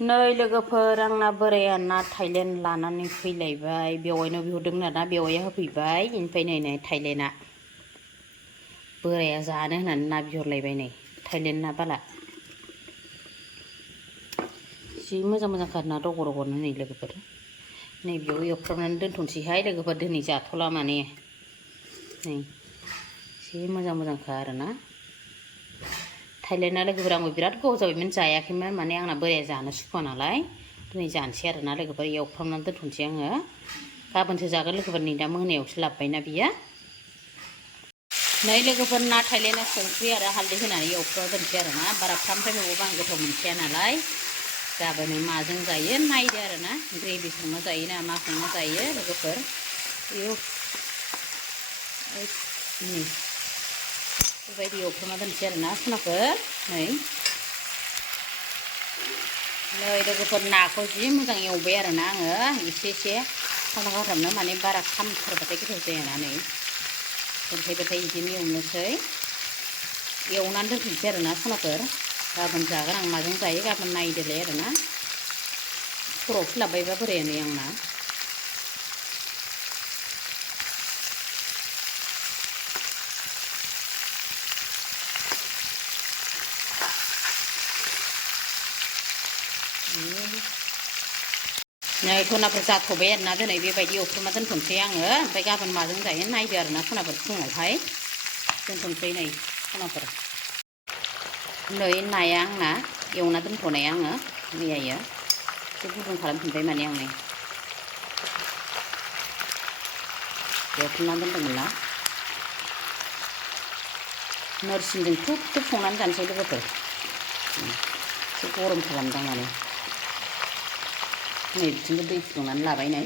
नै लोगोफोर आंना बोराया ना थाइलेण्ड लानानै फैलायबाय बेवाइनाव बिहरदोंमोन ना बेवाइया होफैबाय इनिफ्राय नै थाइलेण्डआ बोराया जानो होननानै ना बिहरलायबाय नै थाइलेण्ड ना बाला जि मोजां मोजांखा ना रग' रग'नो नै लोगोफोर नै बेयाव एवफ्रामनानै दोनथ'नोसैहाय लोगोफोर दिनै जाथ'ला माने नै जि मोजां मोजांखा आरोना थाइलेण्डआ लोगोफोर आंबो बिराद गोबाव जाबायमोन जायाखैमोन माने आंना बोराया जानो सुखुवा नालाय दिनै जानोसै आरोना लोगोफोर एवफ्रामनानै दोनथ'नोसै आङो गाबोनसो जागोन लोगोफोर नै दा मोनायावसो लाबोबायना बियो नै लोगोफोर ना थाइलेण्डआ संख्रि आरो हालदै होनानै एवफ्रामना दोनसै आरोना बारा फ्राम फ्राम एवोबा आं गोथाव मोनखाया नालाय गाबोन माजों जायो नायदो आरोना ग्रेभि संना जायो ना मा संना जायो लोगोफोर नै बेबायदि एवफ्रामना दोनसै आरोना खनाफोर नै लोगोफोर नाखौ जि मोजां एवबाय आरोना आङो एसे खामना गारहामनो माने बारा खामथारबाथाय गोथाव जायाना नै ओमफ्राय बिदिनो एवनोसै एवनानै दोनफिनसै आरोना खनाफोर गाबोन जागोन आं माजों जायो गाबोन नायदोलाय आरोना खर'आवसो लाबोबायबा बोराया नै आंना नै खनाफोर जाथ'बाय आरोना दिनै बेबायदि एवफ्रामना दोनथ'नोसै आङो ओमफ्राय गाबोन माजों जायो नायदो आरोना खनाफोर फुङावहाय दोनथ'नोसै नै खनाफोर नै नाया आंना एवना दोनथ'नाया आङो मैयायो एसे गुदुं खालामफिनबाय माने आं नै एवफ्रामना दोनदोंमोन ना नोरसिंजों थुब संनानै जानोसै लोगोफोर एसे गरम खालामदां माने नै बिथिंबो दै फुदुंनानै लाबाय नै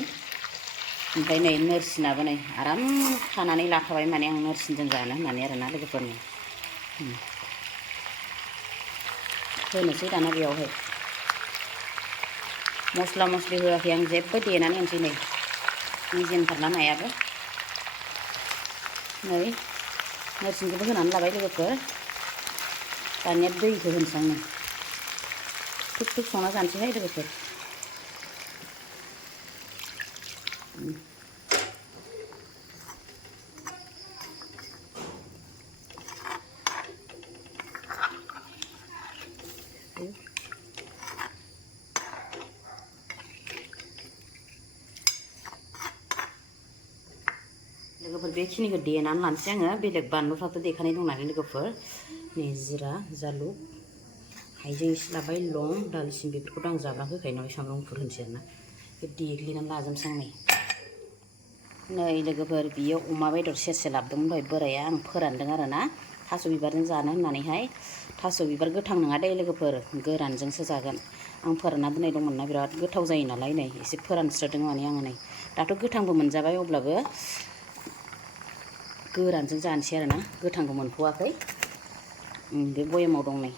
ओमफ्राय नै नोरसिनाबो नै आराम खानानै लाखाबाय माने आं नोरसिंजों जानो होननानै आरोना लोगोफोरनि होनोसै दाना बेयावहाय मस्ला मस्लि होआखै आं जेबो देनानै होनोसै नै मेजेमथारना नायाबो नै नोरसिंखौबो होनानै लाबाय लोगोफोर दानिया दैखौ होनोसै आं नै थुब संना जानोसैहाय लोगोफोर लोगोफोर बेखिनिखौ देनानै लानोसै आङो बेलेग बानलुफ्राथ' देखानाय दं नालाय लोगोफोर नै जिरा जालुक हाइजें एसे लाबाय लं दालसिनि बेफोरखौथ' आं जाब्ला होखायो नालाय सामब्राम गुफुर होनोसै आरोना बे देग्लिनानै लाजोबनोसै आं नै लोगोफोर बियो अमा बेदर सेरसे लाबोदोंमोन दहाय बोराया आं फोरानदों आरोना थास' बिबारजों जानो होननानैहाय थास' बिबार गोथां नङा दे लोगोफोर गोरानजोंसो जागोन आं फोरानना दोननाय दंमोन ना बिराद गोथाव जायो नालाय नै एसे फोरानस्रोदों माने आङो नै दाथ' गोथांबो मोनजाबाय अब्लाबो गोरानजों जानोसै आरोना गोथांखौ मोनथ'वाखै बे बयेमाव दं नै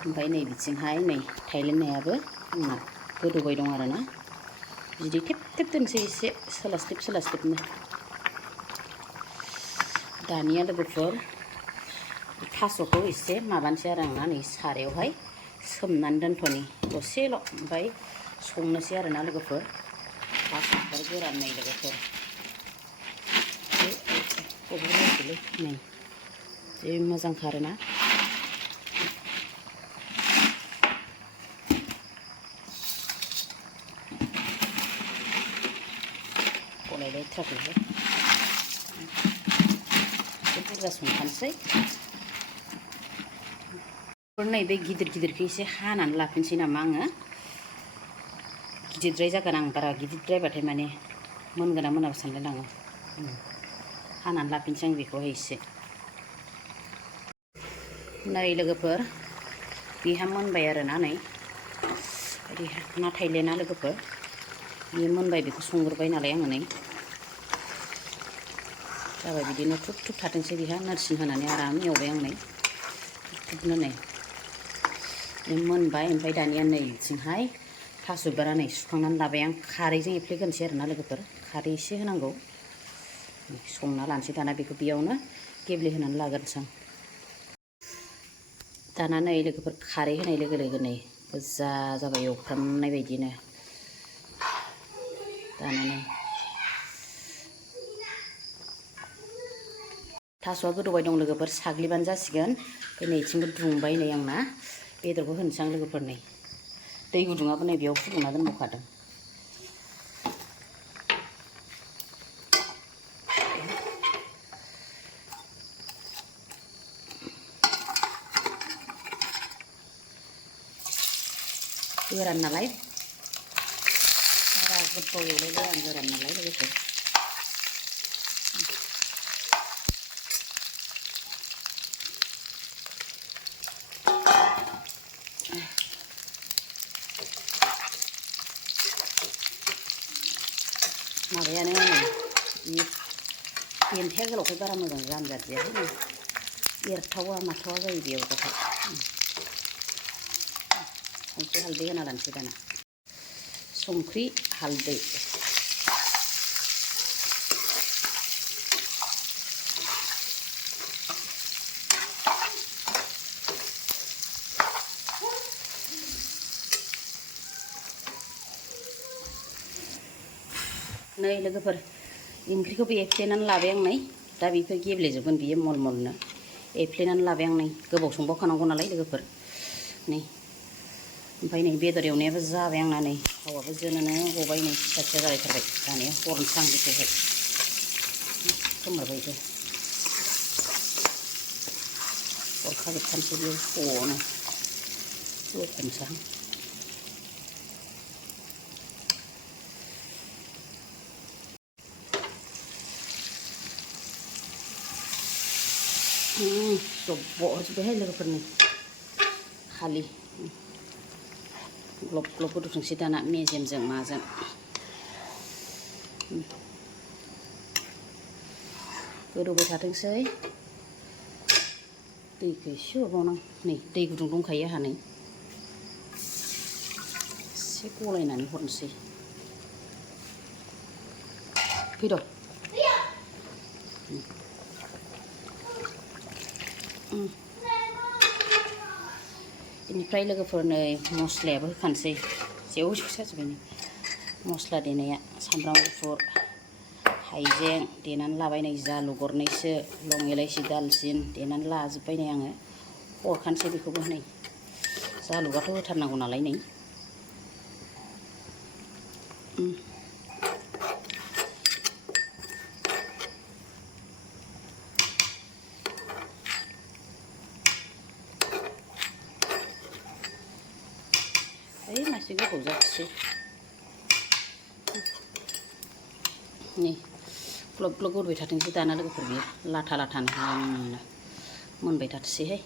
ओमफ्राय नै बिथिंहाय नै थाइलेण्ड नायाबो आंना गोदौबाय दं आरोना बिदै थेब थेब दोनसै एसे सोलास्लिबनो दानिया लोगोफोर थास'खौ एसे माबानोसै आरो आंना नै सारायावहाय सोमनानै दोनथ'नि दसेल' ओमफ्राय संनोसै आरोना लोगोफोर थास' बिबार गोरान नै लोगोफोर नै जि मोजांखा आरोना गलायलाय थारगोनहाय एसे बुरजा संखानोसै नै बे गिदिरखौ एसे हानानै लाफिनसै नामा आङो गिदिरद्राय जागोन आं बारा गिदिरद्रायबाथाय माने मोनगोन ना मोनाबो सानलायलाङो हानानै लाफिनसै आं बेखौहाय एसे नै लोगोफोर बेहा मोनबाय आरोना नै ना थाइलेण्डआ लोगोफोर बेयो मोनबाय बेखौ संग्रोबाय नालाय आङो नै जाबाय बिदिनो थुब थाथोंसै बेहा नोरसिं होनानै आराम एवबाय आं नै थुबनो नै मोनबाय ओमफ्राय दानिया नै बिथिंहाय थास' बिबारा नै सुखांनानै लाबाय आं खारैजों एफ्लेग्रोनोसै आरोना लोगोफोर खारै एसे होनांगौ संना लानोसै दाना बेखौ बेयावनो गेब्लेहोनानै लाग्रोनोसै आं दाना नै लोगोफोर खारै होनाय लोगो लोगो नै गोजा जाबाय एवफ्रामनाय बायदिनो दानानै थास'आ गोदौबाय दं लोगोफोर साग्लिबानो जासिगोन ओमफ्राय नैथिंबो दुंबाय नै आंना बेदरखौ होनोसै आं लोगोफोर नै दै गुदुङाबो नै बेयाव फुदुंना दोनबावखादों गोरान नालाय बारा गोबाव एवलायलाय आं गोरान नालाय लोगोफोर माबायानो देन्थाया गोलावखाय बारा मोजां जामजादियाहाय नै एरथावा माथावा जायो बेयाव बाथाय संख्रि हालदै होना लानोसै दाना संख्रि हालदै नै लोगोफोर ओंख्रिखौबो एफ्लेनानै लाबाय आं नै दा बेफोर गेब्लेजोबगोन बियो मलमलनो एफ्लेनानै लाबाय आं नै गोबाव संबावखानांगौ नालाय लोगोफोर नै ओमफ्राय नै बेदर एवनायाबो जाबाय आंना नै थावाबो जोनोनो गबाय नै फिसा फिसा जालायथारबाय दानिया हरनोसै आं बेखौहाय खोमोरबायबो हरखाजोबखानोसै बेयाव ज'नो लखबनोसै आं जब्ब' हरजोब्बायहाय लोगोफोरनि खालि ग्लब ग्लब गोदौथोंसै दाना मेजेमजों माजों गोदौबाय थाथोंसै दैखौ एसे हरबावनां नै दै गुदुं दंखायो आंहा नै एसे गलायनानै हरनोसै फैद' बेनिफ्राय लोगोफोर नै मस्लायाबो होखानोसै जेव जेव जाजोब्बाय नै मस्ला देनाया सामब्राम गुफुर हाइजें देनानै लाबाय नै जालु गरनैसो लं इलाइसि दालसिन देनानै लाजोब्बाय नै आङो हरखानोसै बेखौबो नै जालुगाथ' होथारनांगौ नालाय नै ओइ मासे गोबाव जाथोंसै नै ग्लब ग्लब गोदौबाय थाथोंसै दाना लोगोफोर बियो लाथा लाथानो मोनबाय थाथोंसैहाय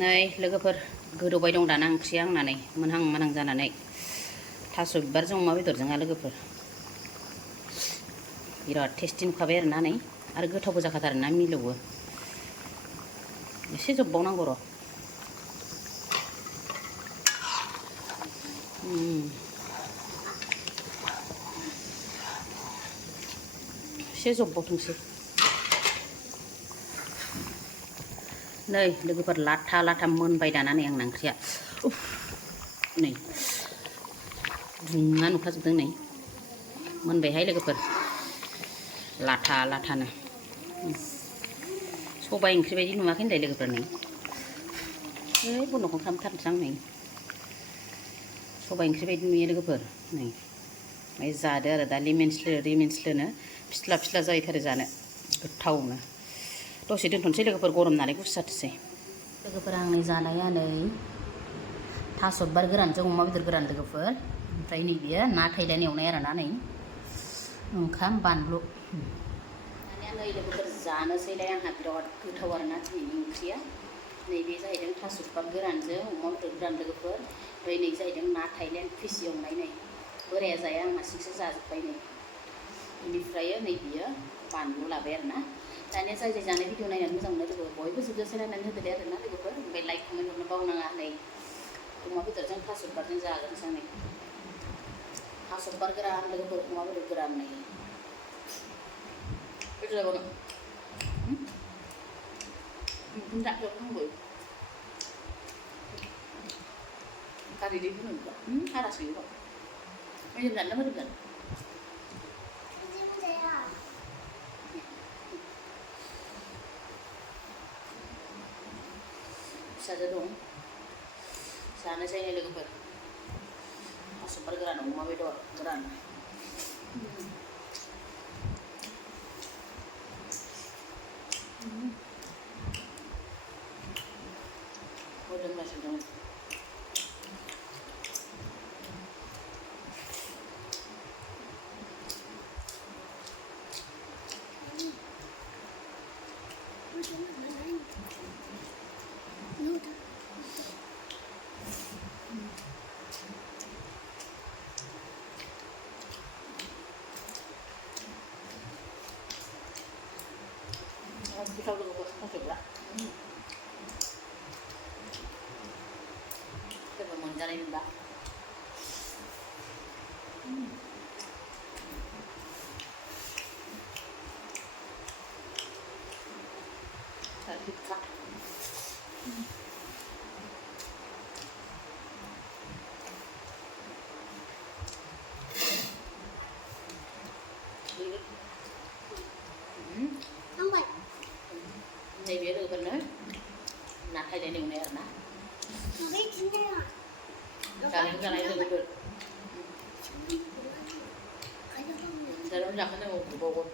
नै लोगोफोर गोदौबाय दं दाना ओंख्रिया आंना नै मोनहां मोनहां जानानै थास' बिबारजों अमा बेदरजोंहा लोगोफोर बिराद टेस्टि नुखाबाय आरोना नै आरो गोथावबो जाखाथारोना मिलौवो एसे जब्बावनांगौ र' एसे जब्बावथोंसै नै लोगोफोर लाथा लाथा मोनबाय दाना नै आंना ओंख्रिया नै दुङा नुखाजोबदों नै मोनबायहाय लोगोफोर लाथा लाथानो सबाय ओंख्रि बायदि नुवाखै होनलाय लोगोफोर नै बन्द'खौनो खालामथारनोसै आं नै सबाय ओंख्रि बायदि नुयो लोगोफोर नै ओमफ्राय जादो आरो दा रिमेनस्लोनो फिस्ला फिस्ला जाहैथारो जानो गोथावनो दसे दोनथ'नोसै लोगोफोर गरम नालाय गुसु जाथोंसै लोगोफोर आंनि जानाया नै थास' बिबार गोरानजों अमा बेदर गोरान लोगोफोर ओमफ्राय नै बियो ना थाइलेण्ड एवनाय आरोना नै ओंखाम बानलु दानिया नै लोगोफोर जानोसैलाय आंहा बिराद गोथाव आरोना दिनैनि ओंख्रिया नैबे जाहैदों थास' बिबार गोरानजों अमा बेदर गोरान लोगोफोर ओमफ्राय नै जाहैदों ना थाइलेण्ड फिस एवनाय नै बोराया जाया आं हारसिंसो जाजोब्बाय नै बेनिफ्राय नै बियो बानलु लाबाय आरोना दानिया जाय जाय जानाय भिडिअ नायनानै मोजां मोनो लोगो बयबो जोबजासे नायनानै होदो आरोना लोगोफोर ओमफ्राय लाइक कमेन्ट हरनो बावनाङा नै अमा बेदरजों थास' बिबारजों जागोनसै आं नै थास' बिबार गोरान लोगोफोर अमा बेदर गोरान नै बेदर जाबावनो जाखांबो 가리 리뷰는 거. 알았어 이거. 이제 안 넘어지면 돼. Saja dong. Sana saya ini lagi ber. Masuk pergeran umma bedo geran. Udah masuk dong. Bisa udah masuk lah. Kita mau jalan ini dah. Kita này biết được phần nữa nạt hay để điều này nè cái này được được giờ nó giặt cái này một bộ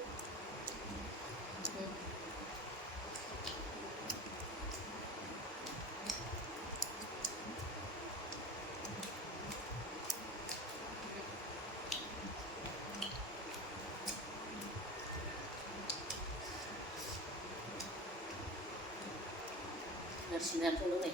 Nasinya dulu nih.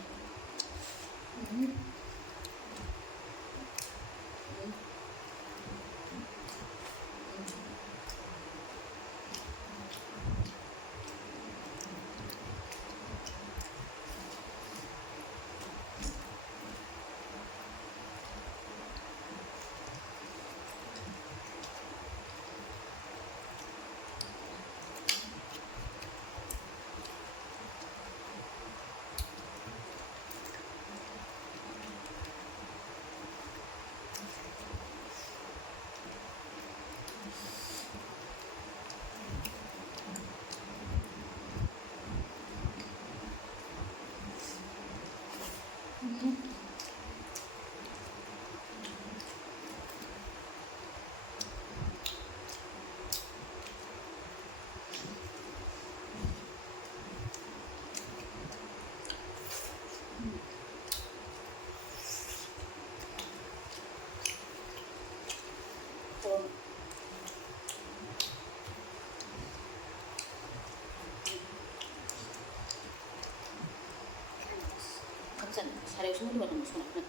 Sari semua di mana sana?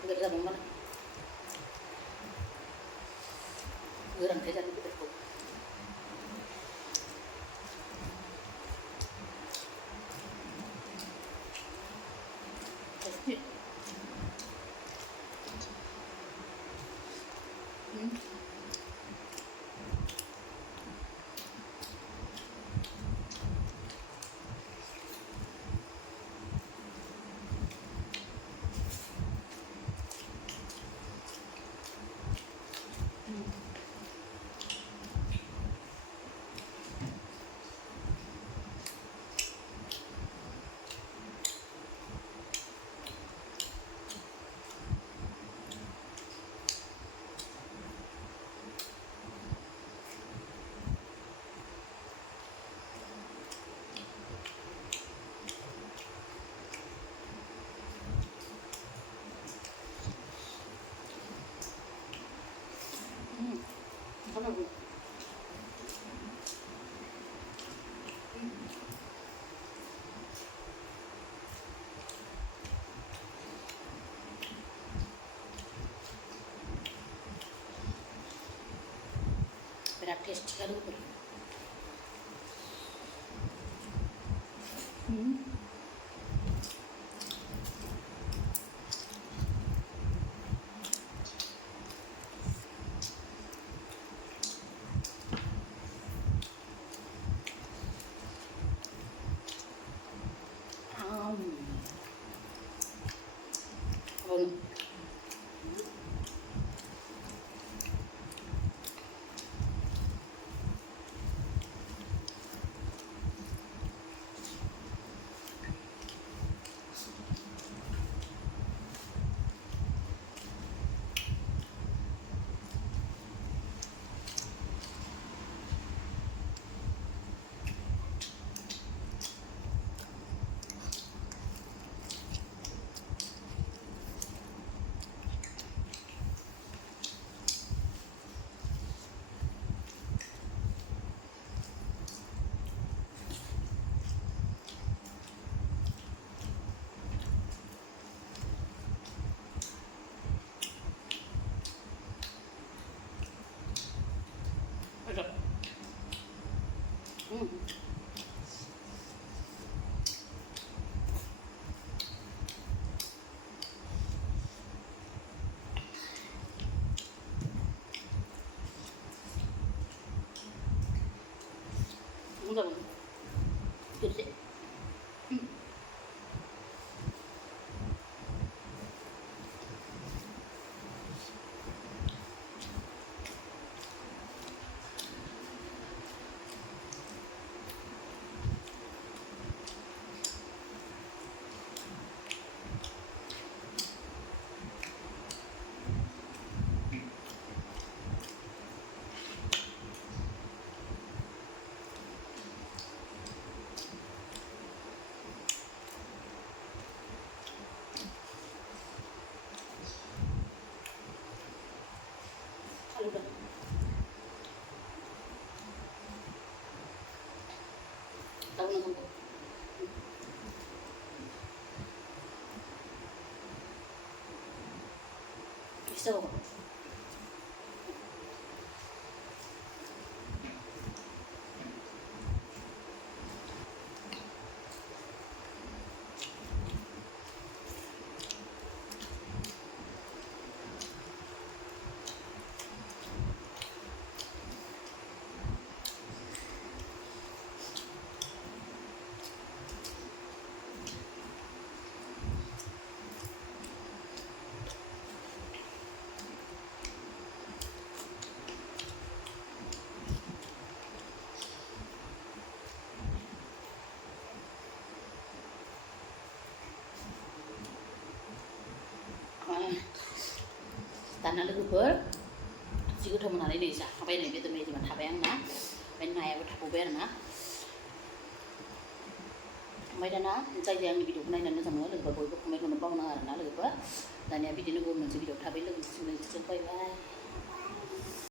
Enggak bisa mana? Gerang saja di depan. Berat taste sekali. Gede. Udah. Tahu nggak? Bisa kok. Tanah logoफोर जि गोथाव मोननानै नै जाखाबाय नै बेदर मेजेमा थाबाय आंना ओमफ्राय नायाबो थाबावबाय आरोना ओमफ्राय दाना जाय जाय आंनि भिडिअखौ नायनानै मोजां मोनो लोगोफोर बयबो कमेन्ट हरनो बावनाङा आरोना लोगोफोर दानिया बिदिनो गुबुन मोनसे भिडिअ थाबाय लोगोफोरजों बाय बाय।